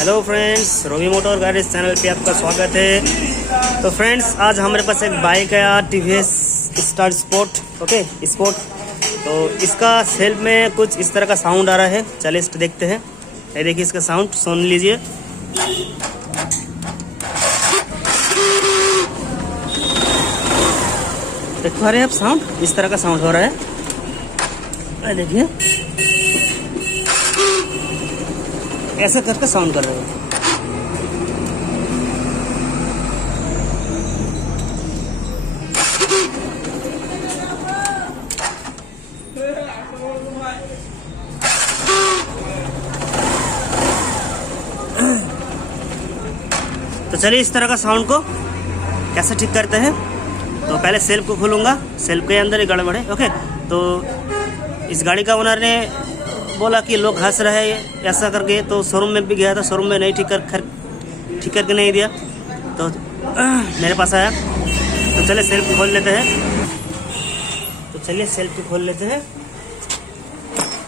Hello friends, रोवी motor गाड़ी channel पे आपका स्वागत है। तो फ्रेंड्स, आज हमारे पास एक बाइक है TVS star sport. Okay, sport. तो इसका सेल्फ में कुछ इस तरह का साउंड आ रहा है। चलिए इसको देखते हैं। ये देखिए, इसका साउंड सुन लीजिए। देख पा रहे हैं आप, साउंड इस तरह का साउंड हो रहा है। देखिए, ऐसा करके साउंड कर रहे हो। तो चलिए इस तरह का साउंड को कैसे ठीक करते हैं। तो पहले सेल्फ को खोलूंगा। सेल्फ के अंदर ही गड़बड़ है। ओके, तो इस गाड़ी का ओनर ने बोला कि लोग हंस रहे हैं ऐसा करके, तो शोरूम में भी गया था। शोरूम में नहीं ठीक करके नहीं दिया, तो मेरे पास आया। तो चलिए सेल्फ खोल लेते हैं। तो चलिए सेल्फ को खोल लेते हैं।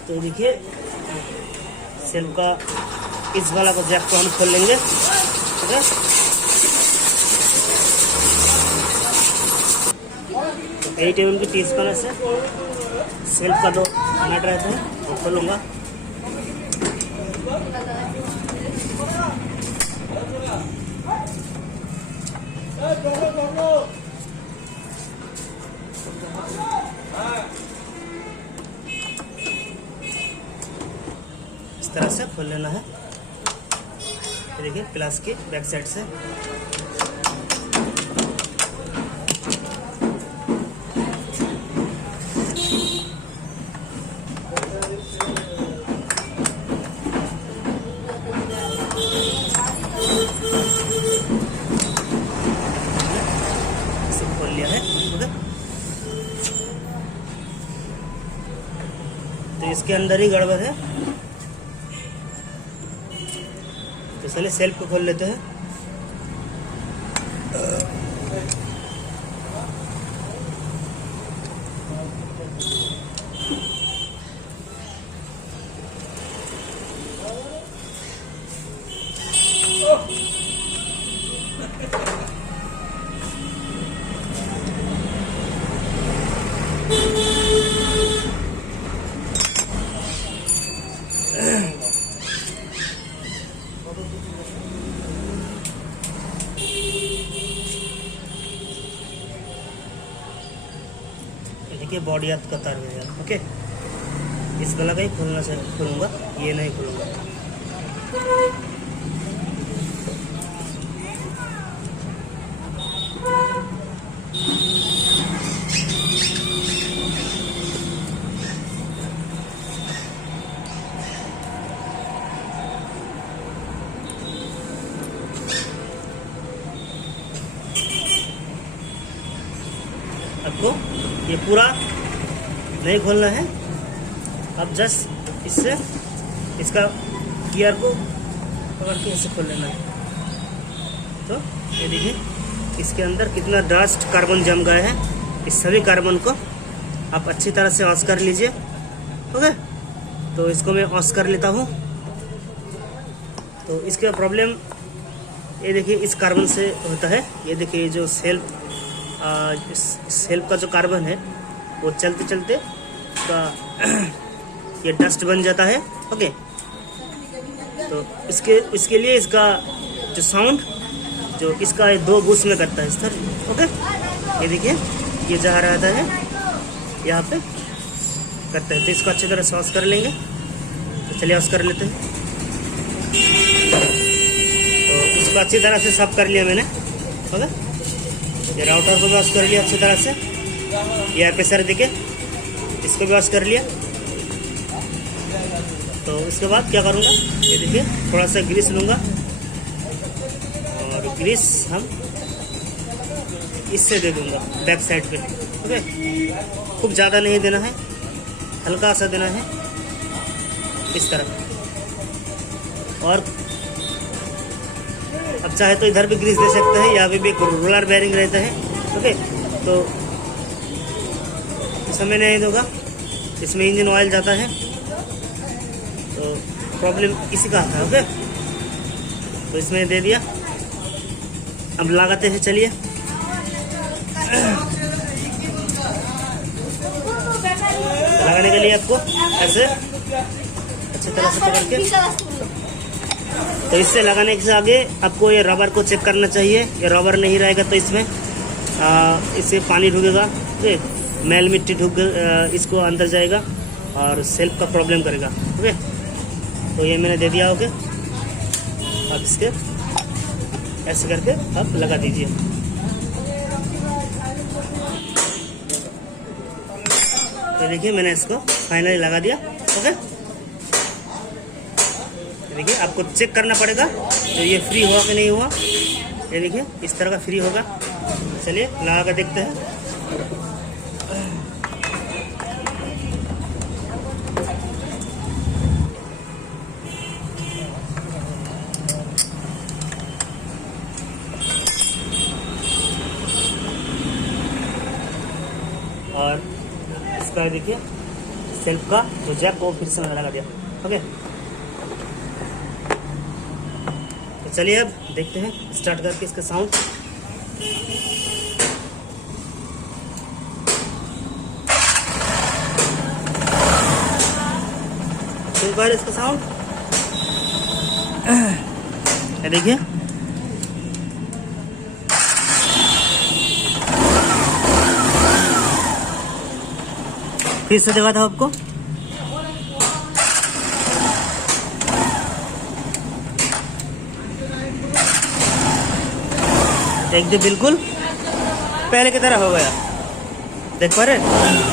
तो देखिए, सेल्फ का इस वाला को जैक को हम खोल लेंगे। ठीक है, तो 8 mm की टी स्पैनर से सेल्फ का जो नट रहता है वो खोलूंगा। इस तरह से खोल लेना है। देखिए, प्लस की बैक साइड से खोल लिया है। ओके, तो इसके अंदर ही गड़बड़ है। तो चलिए सेल्फ को खोल लेते हैं। देखिए, बॉडी हाथ का तार गया। ओके, इस गला का ही खोलूंगा, ये नहीं खोलूंगा। आपको ये पूरा नहीं खोलना है। अब जस्ट इससे इसका गियर को पकड़ के ऐसे खोल लेना है। तो ये देखिए, इसके अंदर कितना डस्ट कार्बन जम गया है। इस सभी कार्बन को आप अच्छी तरह से वॉश कर लीजिए। ओके, तो इसको मैं वॉश कर लेता हूँ। तो इसका प्रॉब्लम ये देखिए, इस कार्बन से होता है। ये देखिए, जो सेल्फ का जो कार्बन है वो चलते चलते का ये डस्ट बन जाता है। ओके, तो इसके लिए इसका जो साउंड जो इसका 2 बूस्ट में करता है इस तरह। ओके, ये देखिए, ये जहाँ रहता है यहाँ पे करता है। तो इसको अच्छी तरह से वॉश कर लेंगे। तो चलिए वॉश कर लेते हैं। तो इसको अच्छी तरह से साफ कर लिया मैंने। ओके, ये राउटर को भी वॉश कर लिया अच्छी तरह से। ये प्रेशर देखिए, इसको भी वॉश कर लिया। तो उसके बाद क्या करूँगा, ये देखिए, थोड़ा सा ग्रीस लूँगा। और ग्रीस हम इससे दे दूँगा बैक साइड पे। ओके, खूब ज़्यादा नहीं देना है, हल्का सा देना है इस तरह। और अब चाहे तो इधर भी ग्रीस दे सकते हैं, यहाँ भी एक रोलर बेयरिंग रहता है। ओके, तो समय नहीं दूंगा, इसमें इंजन ऑयल जाता है। तो प्रॉब्लम इसी का आता है। ओके, तो इसमें दे दिया। अब लगाते हैं, चलिए। लगाने के लिए आपको ऐसे अच्छी तरह से पकड़ के, तो इससे लगाने से आगे आपको ये रबर को चेक करना चाहिए। ये रबर नहीं रहेगा तो इसमें इससे पानी ढुकेगा, ठीक, मैल मिट्टी ढुक इसको अंदर जाएगा और सेल्फ का प्रॉब्लम करेगा। ओके, तो ये मैंने दे दिया। ओके, अब इसके ऐसे करके आप लगा दीजिए। तो देखिए मैंने इसको फाइनली लगा दिया। ओके, देखिए आपको चेक करना पड़ेगा तो ये फ्री हुआ कि नहीं हुआ। ये देखिए इस तरह का फ्री होगा। चलिए लगा कर देखते हैं। और इसका देखिए सेल्फ का जो जैक को फिर से मैंने लगा दिया। ओके, तो चलिए अब देखते हैं स्टार्ट करके इसका साउंड। सुन पा रहे इसका साउंड? देखिए फिर से दिखाता हूं आपको। एकदम बिल्कुल पहले की तरह हो गया, देख पा रहे।